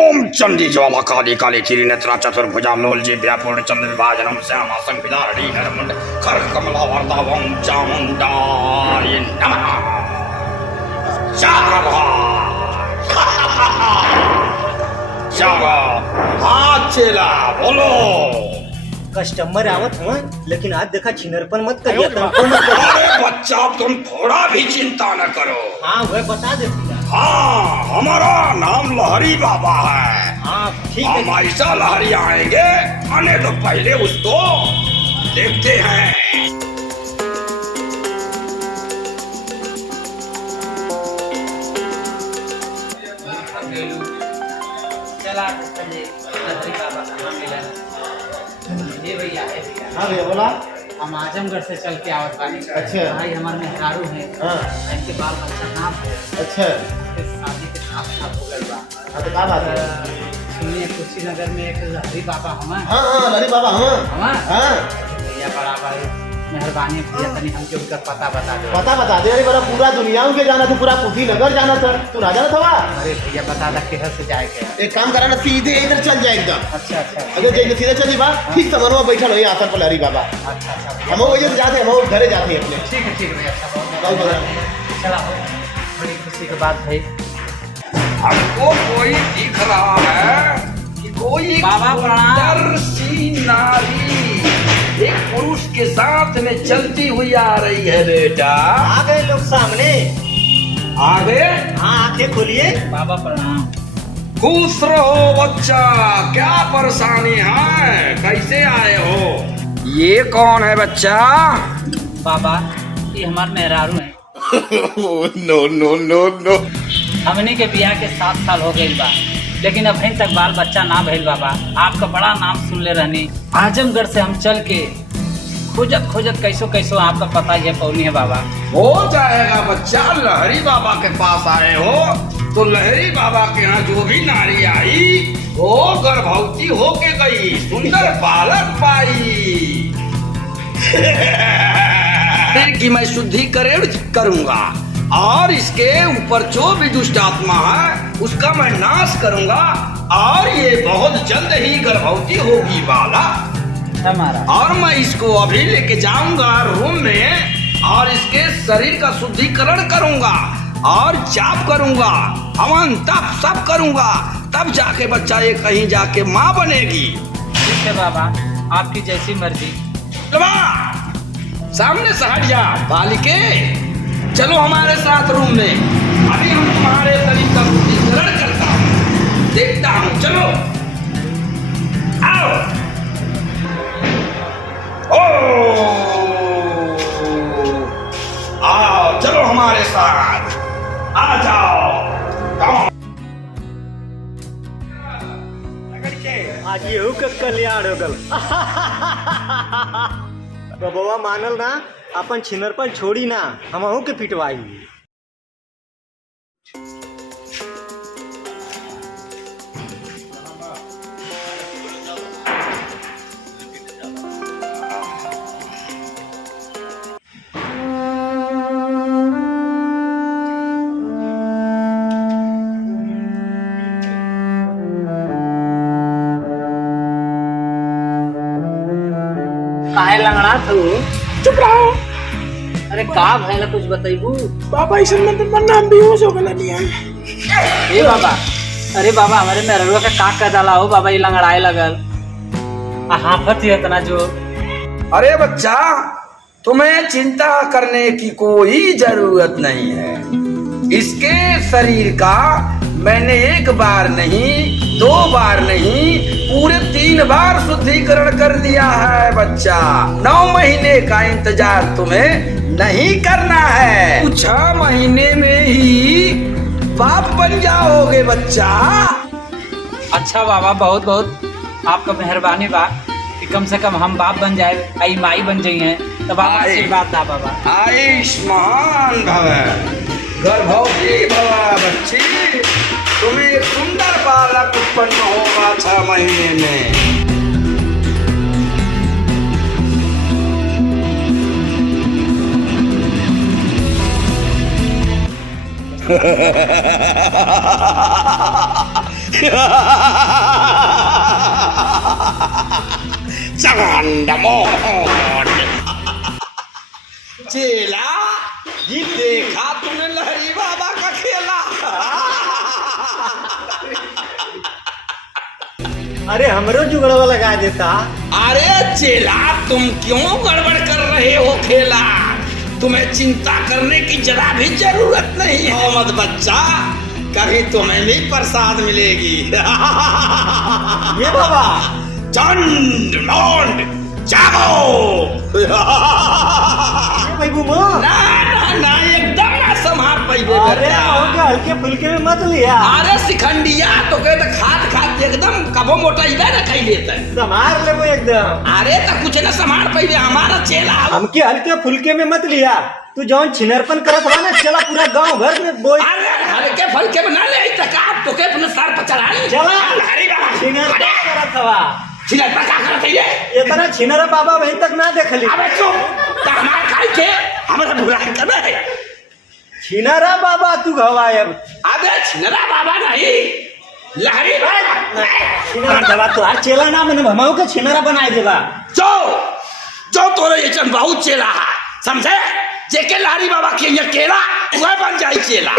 ओम चंडी ज्वाला काली काली चिरी नेत्रा चतुर्भुजा लोलजी व्यापूर्ण चंद्र विभाजनम श्यामा संविदारणी हरमुंड खर कमला वार्ता वं चामुंडाय नमः। चलो हाँ चेला बोलो। कस्टमर आवत हुआ लेकिन आज देखा छिनरपन मत करिए। अरे बच्चा तुम थोड़ा भी चिंता न करो। हाँ वह बता देती। हाँ हमारा नाम लहरी बाबा है। हाँ ठीक है। हम ऐसा लहरी आएंगे आने तो पहले उसको देखते हैं। चला लहरी बाबा कहाँ मिला? ये भैया है। हाँ भैया बोला। हम आजमगढ़ से चल के आवत बानी। अच्छा। भाई हमारे मेहरारू है। हाँ इनके बाल बच्चा नाम है। अच्छा। शादी के साथ हो गई बा। हाँ तो क्या बात है? सुनिए कुशीनगर में एक लहरी बाबा हमारे। हाँ हाँ लहरी बाबा हाँ हमारे हाँ भैया बड़ा भाई मेहरबानी भैया तनी हमके उनका पता बता दो। पता बता दे। अरे बड़ा पूरा दुनिया के जाना था, पूरा कुशीनगर जाना था। तू ना जाना था वहाँ? अरे भैया बता दा किधर से जाए के? एक काम करा ना, सीधे इधर चल जाए एकदम। अच्छा अच्छा अगर जाएंगे सीधे चल बा ठीक समनवा बैठल हो आसन पर लहरी बाबा। अच्छा अच्छा हम वजह से जाते हम घरे जाते हैं अपने। ठीक है भैया। अच्छा बहुत बहुत बढ़िया। चला बड़ी खुशी की बात भाई। हमको कोई दिख रहा है कि कोई बाबा प्रणाम। सुंदर सी नारी एक पुरुष के साथ में चलती हुई आ रही है बेटा। आ गए लोग सामने। आगे हाँ आंखें खोलिए। बाबा प्रणाम। खुश रहो बच्चा। क्या परेशानी है? कैसे आए हो? ये कौन है बच्चा? बाबा ये हमारे मेहरारू हैं। No no no no. हमनी के बियाह के 7 साल हो गई बा, लेकिन अभी तक बाल बच्चा ना भइल बाबा। आपका बड़ा नाम सुन ले रहनी। आजमगढ़ से हम चल के खोजत कैसो आपका पता ही है पौनी है बाबा। हो जाएगा बच्चा। लहरी बाबा के पास आए हो तो लहरी बाबा के यहाँ जो भी नारी आई वो गर्भवती होके गई, सुंदर बालक पाई। कि मैं शुद्धिकरण करूंगा और इसके ऊपर जो भी दुष्ट आत्मा है उसका मैं नाश करूंगा और ये बहुत जल्द ही गर्भवती होगी बाला। हमारा और मैं इसको अभी लेके जाऊंगा रूम में और इसके शरीर का शुद्धिकरण करूंगा और जाप करूंगा, हवन तप सब करूंगा, तब जाके बच्चा ये कहीं जाके माँ बनेगी। ठीक है बाबा आपकी जैसी मर्जी। सामने से हट जा बालिके। चलो हमारे साथ रूम में, अभी हम तुम्हारे शरीर का शुद्धिकरण करता हूँ, देखता हूँ। चलो आओ। आओ चलो हमारे साथ, आ जाओ। आज येहू का कल्याण हो गल। बबुआ मानल ना अपन छिनरपन छोड़ी ना हमहू के पिटवाई। काहे लंगड़ा तू? चुप रहो अरे का भइल कुछ बताइबू? बाबा। ऐसा मतलब मन नाम बेहोश हो गया नहीं है। ए बाबा अरे बाबा हमारे मेहरुआ का का कर डाला हो बाबा? ये लंगड़ाए लगल हाफत ही इतना जो। अरे बच्चा तुम्हें चिंता करने की कोई जरूरत नहीं है। इसके शरीर का मैंने 1 बार नहीं 2 बार नहीं पूरे 3 बार शुद्धिकरण कर दिया है बच्चा। 9 महीने का इंतजार तुम्हें नहीं करना है। 6 महीने में ही बाप बन जाओगे बच्चा। अच्छा बाबा बहुत बहुत आपका मेहरबानी बा कि कम से कम हम बाप बन जाए, आई माई बन जाइए तो बाबा आशीर्वाद दा बाबा। आयुष्मान भव, गर्भवती भव बच्ची। तुम्हें एक सुंदर बालक उत्पन्न होगा 6 महीने में। चंड मोहन चेला जी, देखा तूने लहरी बाबा का खेला? अरे हमरो जुगड़वा लगा देता। अरे चेला, तुम क्यों गड़बड़ कर रहे हो खेला? तुम्हें चिंता करने की जरा भी जरूरत नहीं है मोहम्मद बच्चा, कभी तुम्हें भी प्रसाद मिलेगी। ये बाबा चंड मोंड जागो। भाई घूमो। ना ना ना, एकदम ना संभाल पाइबे अरे बेटा। हमके हल्के फुल्के में मत लिया। अरे सिखंडिया तो कहते खात खात एकदम कबो मोटाइबे ना खाई लेते। संभाल ले वो एकदम। अरे तो कुछ ना संभाल पाइबे हमारा चेला। हमके हल्के फुल्के में मत लिया। तू जौन छिनरपन करत हुआ ना, चला पूरा गांव भर में बोल। अरे हल्के फलके में ना ले तक आप तो के अपने सर पर चढ़ाई। चला हरी बाबा छिनरपन करत हुआ। छिनर पर का करत है ये? इतना छिनरा बाबा वहीं तक ना देखली। अबे चुप, तो हमार खाई के हमरा बुराई करना है। छिनरा बाबा तू गवाए अब। अबे छिनरा बाबा नहीं, लहरी बाबा। छिनरा बाबा तो आज चेला ना मैंने भमाऊ के छिनरा बनाए देबा। जो जो तोरे ये चंद बहुत चेला है, समझे? जेके लहरी बाबा के ये केला वह बन जाई चेला।